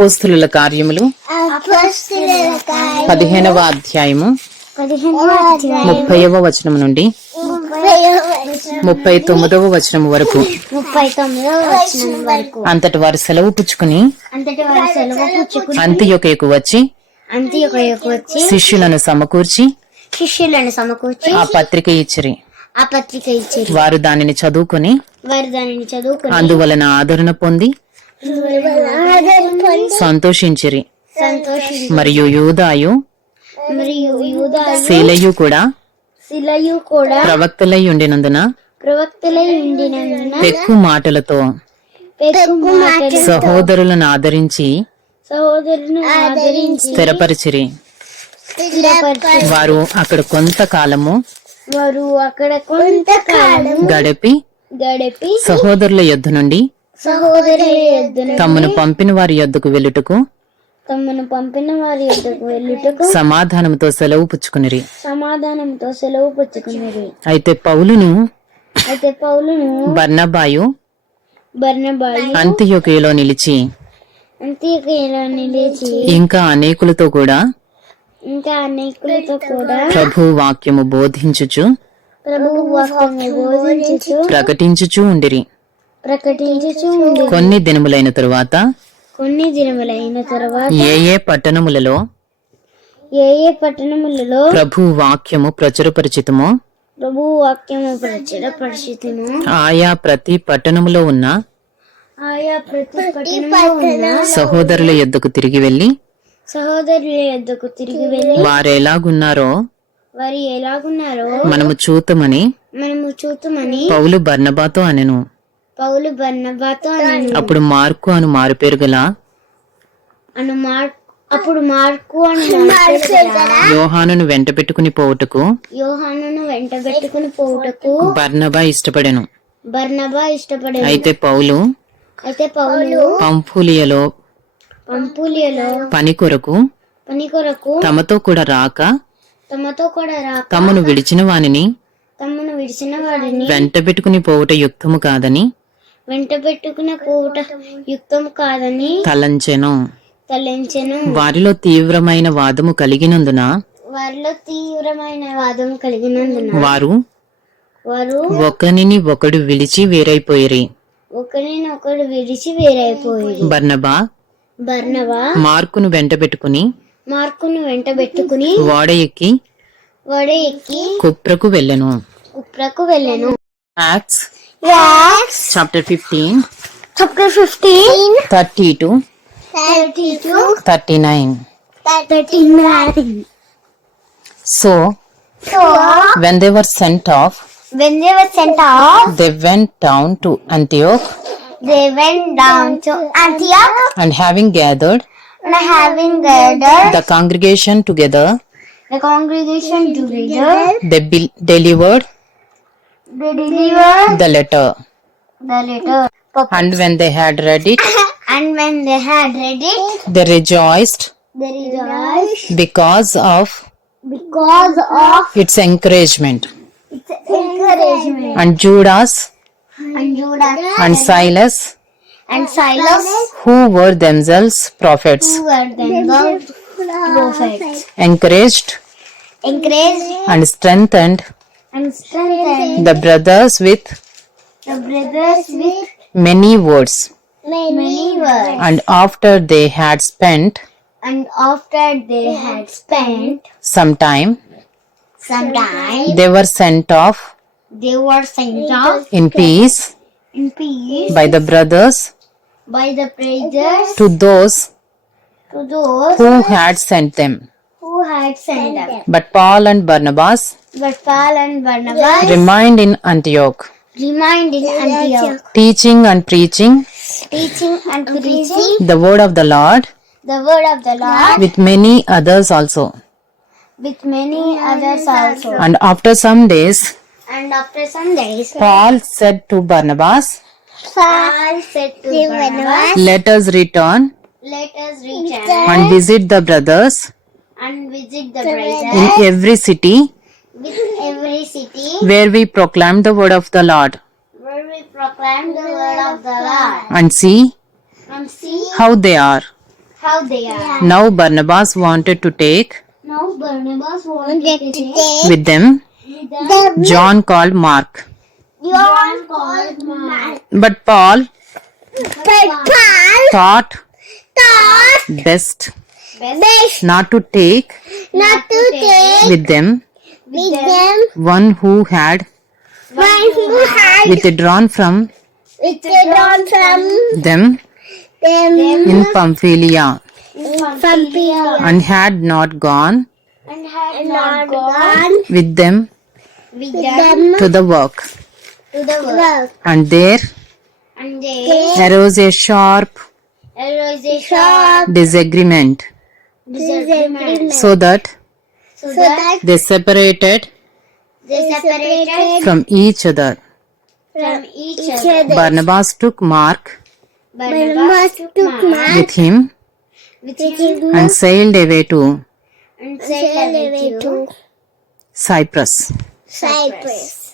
అపోస్తుల కార్యములు. పదిహేనవ అధ్యాయము. ముప్పైవ వచనం నుండి. ముప్పై తొమ్మిదవ వచనం వరకు. అంతటి వారు సెలవు పుచ్చుకుని అంత్యొకకు వచ్చి శిష్యులను సమకూర్చి శిష్యులను సమకూర్చి ఆ పత్రిక ఇచ్చిరి ఆ పత్రిక ఇచ్చారు. వారు దానిని చదువుకొని వారు దానిని చదువుకుని అందువలన ఆదరణ పొంది సంతోషించిరి. సంతోషించి మరియు యూదాయు శీలయు కూడా శిలయు కూడా ప్రవక్తలై ఉండినందున ప్రవక్తలై ఉండినందున పెక్కు మాటలతో సహోదరులను ఆదరించి స్థిరపరిచిరి. స్థిరపరిచి వారు అక్కడ కొంతకాలము వారు అక్కడ కొంతకాలం గడిపి గడిపి సహోదరుల యొద్ద నుండి తమను పంపిన వారి యొద్దకు వెళ్ళుటకు తమను పంపిన వారి యొద్దకు వెళ్ళుటకు సమాధానంతో సెలవు పుచ్చుకునిరి. సమాధానంతో సెలవు పుచ్చుకున్నది అయితే పౌలును అయితే పౌలును బర్నబాయు బర్నబాయి అంత్యొకలో నిలిచి అంత్యకీలో నిలిచి ఇంకా అనేకులతో కూడా ఇంకా అనేకులతో కూడా ప్రభు వాక్యము బోధించుచు ప్రభు వాక్యము బోధించుచు ప్రకటించుచు ఉండిరి. కొన్ని దినములైన తరువాత కొన్ని దినములైన తర్వాత ఏ ఏ పట్టణములలో ఏ ఏ పట్టణములలో ప్రభు వాక్యము ప్రచురపరిచితమో ప్రభు వాక్యము ప్రచుర పరిస్థితిను ఆయా ప్రతి పట్టణములో ఉన్న ఆయా ప్రతి పట్టణంలో ఉన్న సహోదరుల యొద్దకు తిరిగి వెళ్ళి సహోదరుల యొద్దకు తిరిగి వెళ్ళి వారెలాగున్నారో వారు ఎలాగున్నారో మనము చూతమని మనము చూతుమని పౌలు బర్నబాతో అనెను. పౌలు బర్నబాతో. అప్పుడు మార్కు అను మారుపేరు గల అను మార్ అప్పుడు మార్కు యోహానును వెంట పెట్టుకుని పోవుటకు? యోహానును వెంటబెట్టుకుని పోవుటకు. బర్నబా ఇష్టపడెను. బర్నబా ఇష్టపడే అయితే పౌలు? అయితే పౌలు పంఫులియలో? పంపులియలో పని కొరకు? పని కొరకు తమతో కూడా రాక? తమతో కూడా రాక తమను విడిచిన వానిని? తమను విడిచిన వాడిని వెంట పెట్టుకుని పోవుట యుక్తము కాదని? వెంట పెట్టుకున్న పోవుట యుక్తం కాదని తలంచెను. తలంచెను. వారిలో తీవ్రమైన వాదము కలిగినందున వారిలో తీవ్రమైన వాదం కలిగినందున వారు వారు ఒకనిని ఒకడు విడిచి వేరైపోయిరి. ఒకరినొకడు విడిచి వేరైపోయి బర్నబా బర్నవా మార్కును వెంట పెట్టుకుని మార్కును వెంట పెట్టుకుని ఓడ ఎక్కి వడ ఎక్కి కుప్రకు వెళ్ళెను. కుప్రకు వెళ్ళాను. Acts Yes. chapter 15, chapter 15, 32, 32, 39. 39. So, so, when they were sent off, when they were sent off, they went down to Antioch, they went down to Antioch, and having gathered and having gathered the congregation together, the congregation together, they be- delivered they delivered the letter. The letter. And when they had read it and when they had read it they rejoiced they rejoiced because of because of its encouragement. its encouragement. And judas and Judas and silas and Silas who were themselves prophets who were themselves prophets encouraged encouraged and strengthened and strengthened the brothers with the brothers with many words many words. and after they had spent And after they had spent some time some time, they were sent off they were sent off in peace in peace by the brothers by the praisers to those to those who had sent them. who had sent them. But Paul and Barnabas But Paul and Barnabas. Remained in Antioch, remained in Antioch, teaching and preaching. Teaching and preaching. the word of the Lord. The word of the Lord. With many others also. with many others also. And after some days, And after some days, Paul said to Barnabas, Paul said to Barnabas, Let us return Let us return. and visit the brothers and visit the brothers. in every city with every city where we proclaim the word of the Lord. Where we proclaim the word of the Lord. And see and see how they are. how they are. Now Barnabas wanted to take Now Barnabas wanted to take with them with them John called Mark. John called Mark. But Paul But Paul thought thought best best. Not to take not to take with them with them. one who had one who had withdrawn from withdrawn from them them in Pamphylia from Peter and had not gone and had not gone with them with them to the work. to the work. And there And they arose a sharp arose a sharp disagreement, disagreement. So that so that they separated they separated from each other. from each other. Barnabas took Mark Barnabas took Mark with him with him and sailed away to and sailed away to Cyprus. Cyprus.